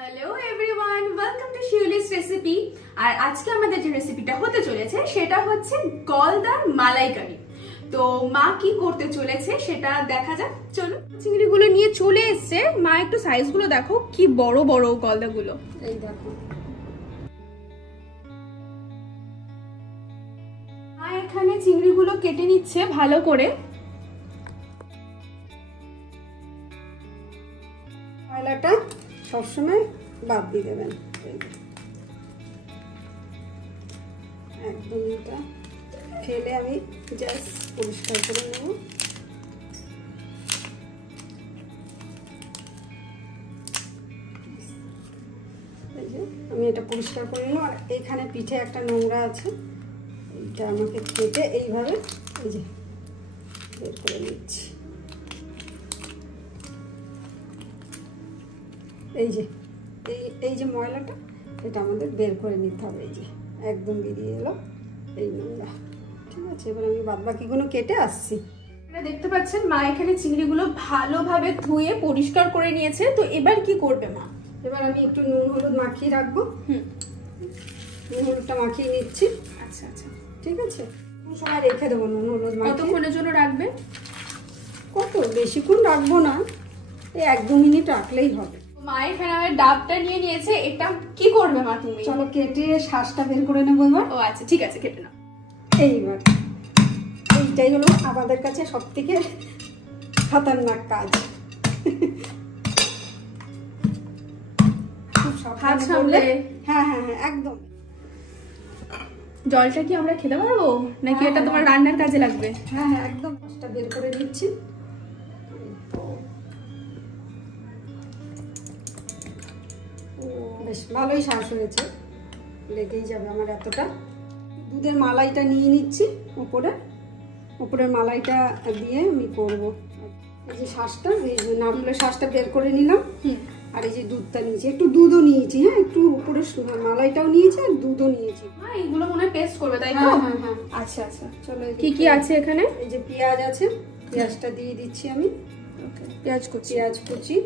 Hello everyone, welcome to Shiuli's recipe. আর আজকে আমাদের যে রেসিপিটা হতে চলেছে সেটা হচ্ছে গলদার মালাইকারি। তো মা কি করতে চলেছে সেটা দেখা যাক, চলো। চিংড়িগুলো নিয়ে চলে এসছে মা, একটু সাইজগুলো দেখো কি বড় বড় গলদাগুলো, এই দেখো। মা এখানে চিংড়িগুলো কেটে নিচ্ছে ভালো করে। ময়লাটা সবসময় বাদ দিয়ে দেবেন, একদম এটা ফেলে আমি জাস্ট পরিষ্কার করে নেব। এই যে আমি এটা পরিষ্কার করে নিলাম। আর এইখানে পিঠে একটা নোংরা আছে, এইটা আমাকে কেটে এইভাবে এই যে বের করে নিচ্ছি। এই যে এই যে ময়লাটা, এটা আমাদের বের করে নিতে হবে। এই যে একদম বেরিয়ে এলো এই নোংরা। ঠিক আছে, এবার আমি বাদ বাকিগুলো কেটে আসছি। দেখতে পাচ্ছেন মা এখানে চিংড়িগুলো ভালোভাবে ধুয়ে পরিষ্কার করে নিয়েছে। তো এবার কি করবে মা? এবার আমি একটু নুন হলুদ মাখিয়ে রাখবো। নুন হলুদটা মাখিয়ে নিচ্ছি। আচ্ছা আচ্ছা, ঠিক আছে, কোন সময় রেখে দেবো নুন হলুদ মাখিয়ে। কতক্ষণের জন্য রাখবে? কত বেশিক্ষণ রাখবো না, এই 1-2 মিনিট রাখলেই হবে। মা এখানে আমার ডাবটা নিয়ে নিয়েছে, এটা কি করবে মা তুমি? চলো কেটে শ্বাসটা বের করে নেবো এবার। ও আচ্ছা, ঠিক আছে, কেটে নাও। এইবার এইটাই হলো আমাদের কাছে সব থেকে খতরনাক কাজ। হাত সামলে। হ্যাঁ হ্যাঁ হ্যাঁ, একদম। জলটা কি আমরা খেতে পারবো নাকি এটা তোমার রান্নার কাজে লাগবে? হ্যাঁ হ্যাঁ, একদম। শ্বাসটা বের করে নিচ্ছি। বেশ ভালোই শ্বাস হয়েছে, লেগেই যাবে আমার এতটা। দুধের মালাইটা নিয়ে নিচ্ছি, উপরের মালাইটা দিয়ে আমি করব। এই যে শ্বাসটা, এই যে নারকেলের শ্বাসটা বের করে নিলাম। আর এই যে দুধটা নিয়েছি, একটু দুধও নিয়েছি। হ্যাঁ, একটু উপরে মালাইটাও নিয়েছি আর দুধও নিয়েছি। হ্যাঁ, এগুলো মনে হয় পেস্ট করবে, তাই তো? হ্যাঁ হ্যাঁ হ্যাঁ। আচ্ছা আচ্ছা, চলো। কি কি আছে এখানে? এই যে পেঁয়াজ আছে, পেঁয়াজটা দিয়ে দিচ্ছি আমি। পেঁয়াজ কুচি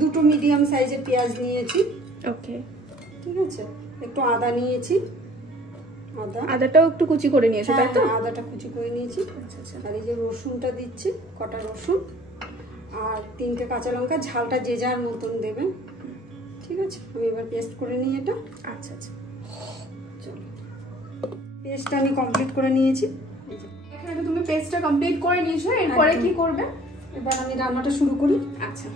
2 মিডিয়াম সাইজের পেঁয়াজ নিয়েছি। ওকে, ঠিক আছে। একটু আদা নিয়েছি, আদাটাও একটু কুচি করে নিয়েছো, তাই তো? আদাটা কুচি করে নিয়েছি। আচ্ছা আচ্ছা। আর এই যে রসুনটা দিচ্ছি, কটা রসুন আর 3টে কাঁচা লঙ্কা। ঝালটা যে যার মতন দেবেন, ঠিক আছে। আমি এবার পেস্ট করে নিই এটা। আচ্ছা আচ্ছা, চলো, পেস্টটা আমি কমপ্লিট করে নিয়েছি। এখানে তো তুমি পেস্টটা কমপ্লিট করে নিয়েছো, এরপরে কি করবে? এবার আমি রান্নাটা শুরু করি। আচ্ছা,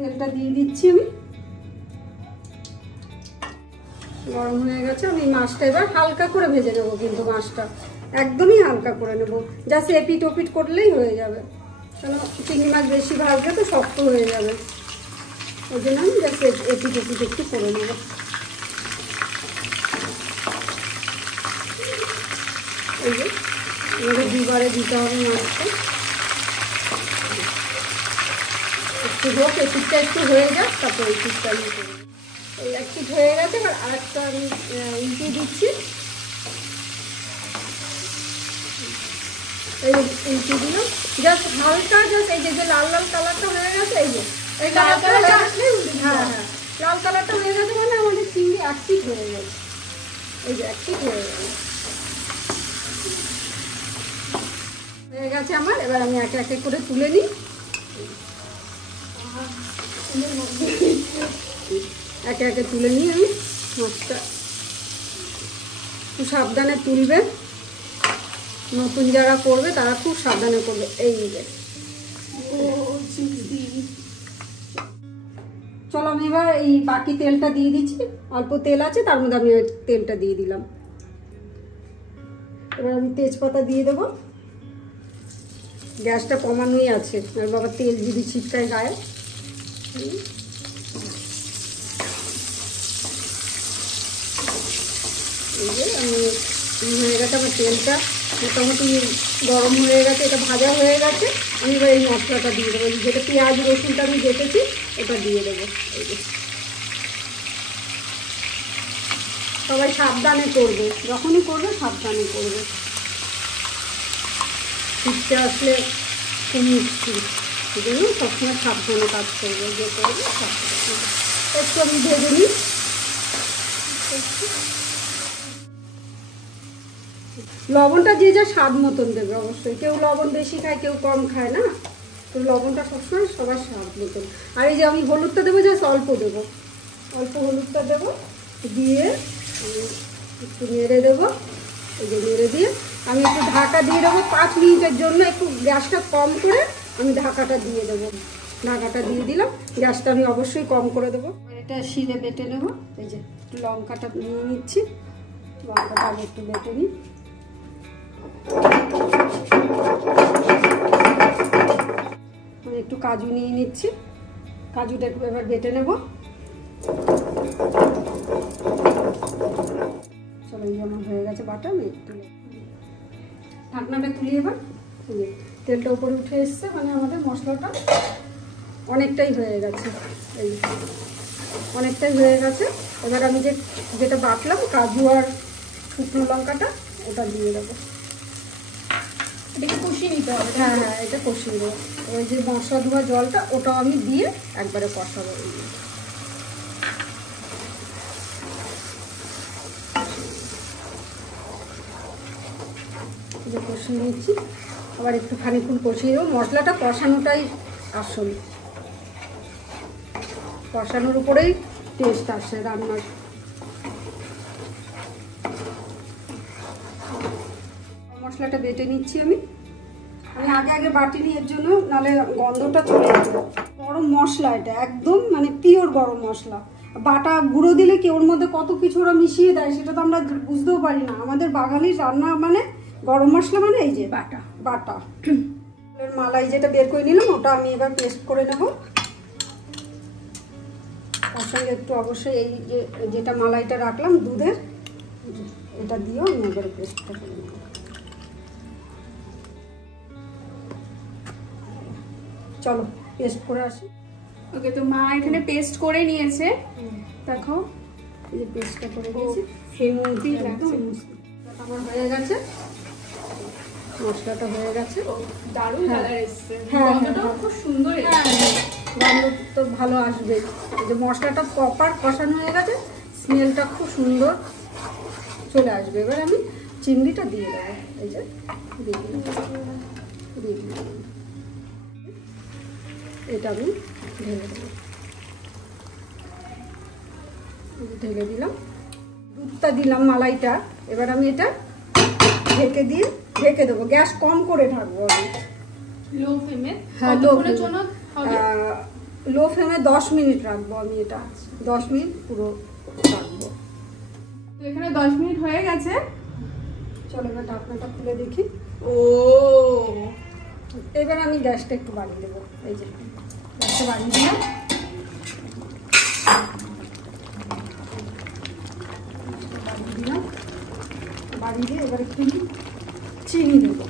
তেলটা দিয়ে দিচ্ছি আমি। গরম হয়ে গেছে। আমি মাছটা এবার হালকা করে ভেজে নেবো, কিন্তু মাছটা একদমই হালকা করে নেব, জাস্ট এপিট ওপিট করলেই হয়ে যাবে। কেন চিংড়ি মাছ বেশি ভাজলে তো শক্ত হয়ে যাবে, ওই জন্য আমি জাস্ট এপিট ওপিট একটু করে নেব। এই যে আমাদের 2বারে দিতে হবে মাছটা। একটু হোক, এপিটটা একটু হয়ে যাক, তারপর এই পিঠটা নিয়ে করবো। এই এক পিঠ হয়ে গেছে, এবার আরেকটা আমি উল্টে দিচ্ছি। এই উল্টে দিলাম, জাস্ট হালকা, জাস্ট এই যে লাল লাল কালারটা হয়ে গেছে। এই যে এই লাল কালারটা আসলে, হ্যাঁ হ্যাঁ, লাল কালারটা হয়ে গেছে মানে আমাদের চিংড়ি এক পিঠ হয়ে গেছে। এই যে এক পিঠ হয়ে গেছে আমার। এবার আমি একে একে করে তুলে নিই। একে একে তুলে নিই আমি মাছটা। খুব সাবধানে তুলবে, নতুন যারা করবে তারা খুব সাবধানে করবে। এই যে চলো, আমি এবার এই বাকি তেলটা দিয়ে দিচ্ছি। অল্প তেল আছে, তার মধ্যে আমি তেলটা দিয়ে দিলাম। এবার আমি তেজপাতা দিয়ে দেবো। গ্যাসটা কমানোই আছে, আর বাবা তেল যদি ছিটকায় গায়ে। এই যে আমি হয়ে গেছে আমার তেলটা, মোটামুটি গরম হয়ে গেছে, এটা ভাজা হয়ে গেছে। আমি এবার এই মশলাটা দিয়ে দেবো, যেটা পেঁয়াজ রসুনটা আমি বেটেছি এটা দিয়ে দেবো। এই যে সবাই সাবধানে করবে, যখনই করবে সাবধানে করবে। ছিটতে আসলে খুব মুশকিল। এই জন্য সবসময় সাবধানে কাজ করবো, যে করবো একটু আমি ভেজে নিই। লবণটা যে যা স্বাদ মতন দেবে অবশ্যই, কেউ লবণ বেশি খায় কেউ কম খায় না, তো লবণটা সবসময় সবার স্বাদ মতন। আর এই যে আমি হলুদটা দেবো, জাস্ট অল্প দেবো, অল্প হলুদটা দেবো, দিয়ে একটু নেড়ে দেবো। এই যে নেড়ে দিয়ে আমি একটু ঢাকা দিয়ে দেবো 5 মিনিটের জন্য, একটু গ্যাসটা কম করে আমি ঢাকাটা দিয়ে দেবো। ঢাকাটা দিয়ে দিলাম, গ্যাসটা আমি অবশ্যই কম করে দেবো। এটা শিলে বেটে নেবো। এই যে একটু লঙ্কাটা নিয়ে নিচ্ছি, লঙ্কাটা আমি একটু বেটে নিই। আমি একটু কাজু নিয়ে নিচ্ছি, কাজুটা একটু এবার বেটে নেব। চলো এই আমার হয়ে গেছে বাটা, আমি তুলে ঢাকনাটা তুলি এবার। তেলটা উপরে উঠে এসছে, মানে আমাদের মশলাটা অনেকটাই হয়ে গেছে, এই অনেকটাই হয়ে গেছে। এবার আমি যেটা বাটলাম কাজু আর শুকনো লঙ্কাটা, ওটা দিয়ে দেবো। এটাকে কষিয়ে নিতে হবে। হ্যাঁ হ্যাঁ, এটা কষিয়ে দেবো। ওই যে মশলা ধোয়া জলটা, ওটাও আমি দিয়ে একবারে কষাবো। কষিয়ে নিচ্ছি, আবার একটু খানিক্ষণ কষিয়ে দেবো। মশলাটা কষানোটাই আসল, কষানোর উপরেই টেস্ট আসে রান্নার। মশলাটা বেটে নিচ্ছি আমি আগে বাটিনি, এর জন্য নাহলে গন্ধটা চলে যাবে। গরম মশলা এটা একদম মানে পিওর গরম মশলা। বাটা গুঁড়ো দিলে কি ওর মধ্যে কত কিছু ওরা মিশিয়ে দেয়, সেটা তো আমরা বুঝতেও পারি না। আমাদের বাঙালির রান্না মানে গরম মশলা মানে এই যে বাটা বাটা। মালাই যেটা বের করে নিলাম, ওটা আমি এবার পেস্ট করে নেব। তার সঙ্গে একটু অবশ্যই এই যে যেটা মালাইটা রাখলাম দুধের, এটা দিয়েও আমি এবার পেস্টটা করে নেব। চলো পেস্ট করে আসি। ওকে, তো মা এখানে পেস্ট করে নিয়েছে, দেখো এই যে পেস্টটা করে দিয়েছি। স্মুথি একদম আমার হয়ে গেছে, মশলাটা হয়ে গেছে। দারুণ কালার এসছে, হ্যাঁ গন্ধটাও খুব সুন্দর এসছে। গন্ধ তো ভালো আসবে। এই যে মশলাটা প্রপার কষানো হয়ে গেছে, স্মেলটা খুব সুন্দর চলে আসবে। এবার আমি চিংড়িটা দিয়ে দেবো। এই যে দিয়ে দিলাম, এটা আমি ঢেলে দেবো। ঢেলে দিলাম, দুধটা দিলাম মালাইটা। এবার আমি এটা ঢেকে দেবো। গ্যাস কম করে ঢাকবো আমি, লো ফ্লেমে। হ্যাঁ লো ফ্লেমে 10 মিনিট রাখবো আমি। এটা 10 মিনিট পুরো রাখবো। তো এখানে 10 মিনিট হয়ে গেছে। চলো এবার ঢাকনাটা খুলে দেখি। ও এবার আমি গ্যাসটা একটু বাড়িয়ে দেবো। এই যে গ্যাসটা বাড়িয়ে দিলাম, বাড়িয়ে দিয়ে এবার একটু চিনি দেবো।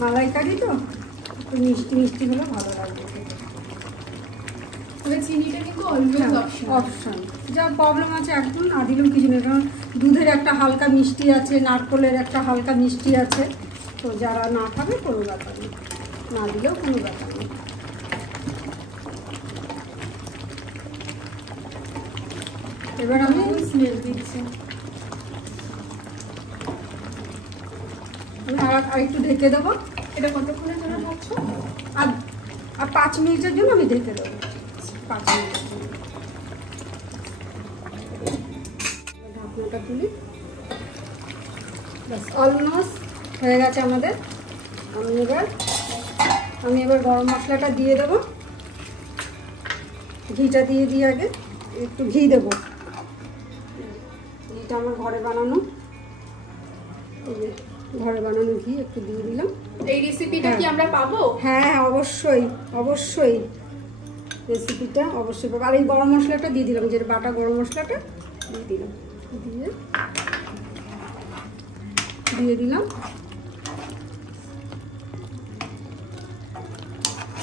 মালাইকারি তো একটু মিষ্টি মিষ্টি হলে ভালো লাগবে। চিনিটা কিন্তু অলওয়েজ অপশন, যা প্রবলেম আছে একদম না দিলেও কিছু নেই, কারণ দুধের একটা হালকা মিষ্টি আছে, নারকলের একটা হালকা মিষ্টি আছে। তো যারা না খাবে কোনো ব্যাপার নেই, না দিলেও কোনো ব্যাপার নেই। এবার আমি স্মেল দিচ্ছি। আর একটু ঢেকে দেবো। এটা কতক্ষণের জন্য ভাবছো? আর 5 মিনিটের জন্য আমি ঢেকে দেবো। 5 মিনিটের জন্য ঢাকনাটা তুলি। ব্যাস অলমোস্ট হয়ে গেছে আমাদের। আমি এবার গরম মশলাটা দিয়ে দেবো। ঘিটা দিয়ে দিই, আগে একটু ঘি দেবো। ঘিটা আমার ঘরে বানানো, এই যে ঘরে বানানো ঘি একটু দিয়ে দিলাম। এই রেসিপিটা কি আমরা পাবো? হ্যাঁ অবশ্যই অবশ্যই, রেসিপিটা অবশ্যই পাবো। আর এই গরম মশলাটা দিয়ে দিলাম, যে বাটা গরম মশলাটা দিয়ে দিলাম।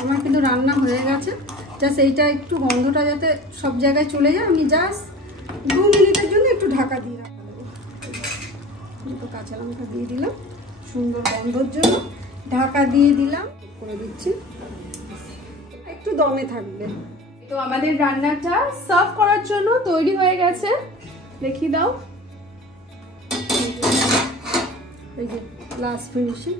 আমার কিন্তু রান্না হয়ে গেছে। জাস্ট এইটা একটু গন্ধটা যাতে সব জায়গায় চলে যায়, আমি জাস্ট 2 মিনিটের জন্য একটু ঢাকা দিয়ে রাখা দেবো। দুটো কাঁচা লঙ্কা দিয়ে দিলাম সুন্দর গন্ধর জন্য, ঢাকা দিয়ে দিলাম। করে দিচ্ছি একটু দমে থাকবে। তো আমাদের রান্নাটা সার্ভ করার জন্য তৈরি হয়ে গেছে, দেখি দাও। এই যে লাস্ট ফিনিশিং।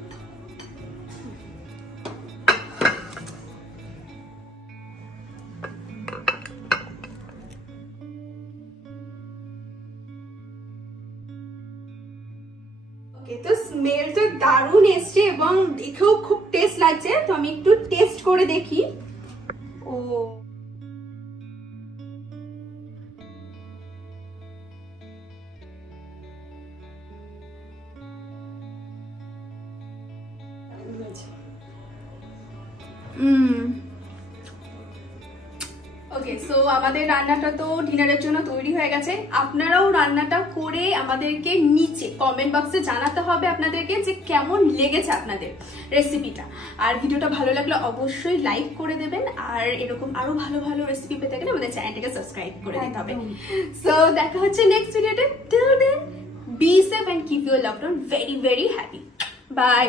তো স্মেলটা দারুণ এসছে এবং দেখেও খুব টেস্ট লাগছে। তো আমি একটু টেস্ট করে দেখি। ও ওকে, সো আমাদের রান্নাটা তো ডিনারের জন্য তৈরি হয়ে গেছে। আপনারাও রান্নাটা করে আমাদেরকে নিচে কমেন্ট বক্সে জানাতে হবে আপনাদেরকে যে কেমন লেগেছে আপনাদের রেসিপিটা। আর ভিডিওটা ভালো লাগলে অবশ্যই লাইক করে দেবেন, আর এরকম আরো ভালো ভালো রেসিপি পেতে গেলে আমাদের চ্যানেলটাকে সাবস্ক্রাইব করে দিতে হবে। সো দেখা হচ্ছে নেক্সট ভিডিওতে। Till then be safe and keep your loved one very very happy. By.